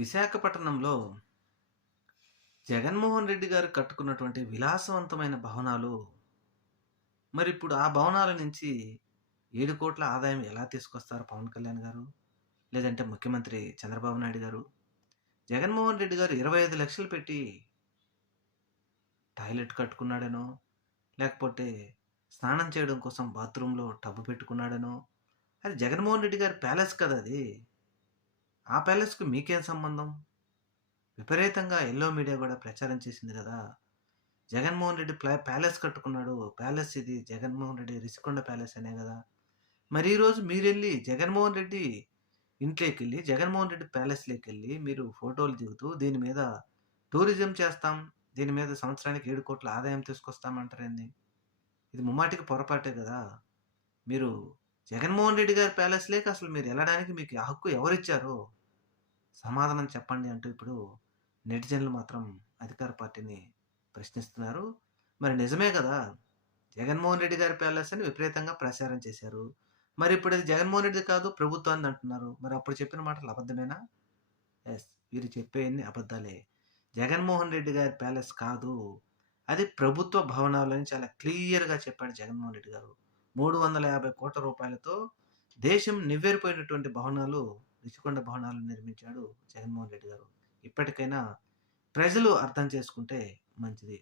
విశాఖపట్నంలో జగన్మోహన్ రెడ్డి గారు కట్టుకున్నటువంటి విలాసవంతమైన భవనాలు, మరిప్పుడు ఆ భవనాల నుంచి 7,00,00,000 ఆదాయం ఎలా తీసుకొస్తారు పవన్ కళ్యాణ్ గారు? లేదంటే ముఖ్యమంత్రి చంద్రబాబు నాయుడు గారు? జగన్మోహన్ రెడ్డి గారు 25,00,000 పెట్టి టాయిలెట్ కట్టుకున్నాడనో, లేకపోతే స్నానం చేయడం కోసం బాత్రూమ్‌లో టబ్బు పెట్టుకున్నాడనో, అది జగన్మోహన్ రెడ్డి గారి ప్యాలెస్ కదా అది. ఆ ప్యాలెస్‌కి మీకేం సంబంధం? విపరీతంగా యెల్లో మీడియా గూడా ప్రచారం చేసింది గదా! జగన్మోహన్ రెడ్డి ప్యాలెస్ కట్టుకున్నాడు. ప్యాలెస్ ఇది జగన్మోహన్ రెడ్డి రిషికొండ ప్యాలెస్ అనే గదా! మరి ఈరోజు మీరెళ్లి జగన్మోహన్ రెడ్డి ఇంట్లోకెళ్ళి, జగన్మోహన్ రెడ్డి ప్యాలెస్‌లోకెళ్ళి మీరు ఫోటోలు దిగుతూ దీని మీద టూరిజం చేస్తాం. దీని మీద సంవత్సరానికి 7,00,00,000 ఆదాయం తీసుకొస్తామంటారేంది? ఇది ముమ్మాటికి పొరపాటే గదా! మీరు జగన్మోహన్ రెడ్డి గారి ప్యాలెస్‌లోకి అసలు మీరు ఎళ్ళడానికి మీకు ఆ హక్కు ఎవరిచ్చారు? సమాధానం చెప్పండి అంటూ ఇప్పుడు నెటిజన్లు మాత్రం అధికార పార్టీని ప్రశ్నిస్తున్నారు. మరి నిజమే గదా! జగన్మోహన్ రెడ్డి గారి ప్యాలెస్ అని విపరీతంగా ప్రచారం చేశారు. మరిప్పుడు అది జగన్మోహన్ రెడ్డిది కాదు ప్రభుత్వానిది అంటున్నారు. మరి అప్పుడు చెప్పిన మాటలు అబద్ధమేనా? యెస్. వీరు చెప్పేయన్ని అబద్దాలే. జగన్మోహన్ రెడ్డి గారి ప్యాలెస్ కాదు. అది ప్రభుత్వ భవనాలని చాలా క్లియర్‌గా చెప్పాడు జగన్మోహన్ రెడ్డి గారు. 350,00,00,000 దేశం నివ్వెరపోయినటువంటి భవనాలు, రిషికొండ భవనాలు నిర్మించాడు జగన్మోహన్ రెడ్డి గారు. ఇప్పటికైనా ప్రజలు అర్థం చేసుకుంటే మంచిది.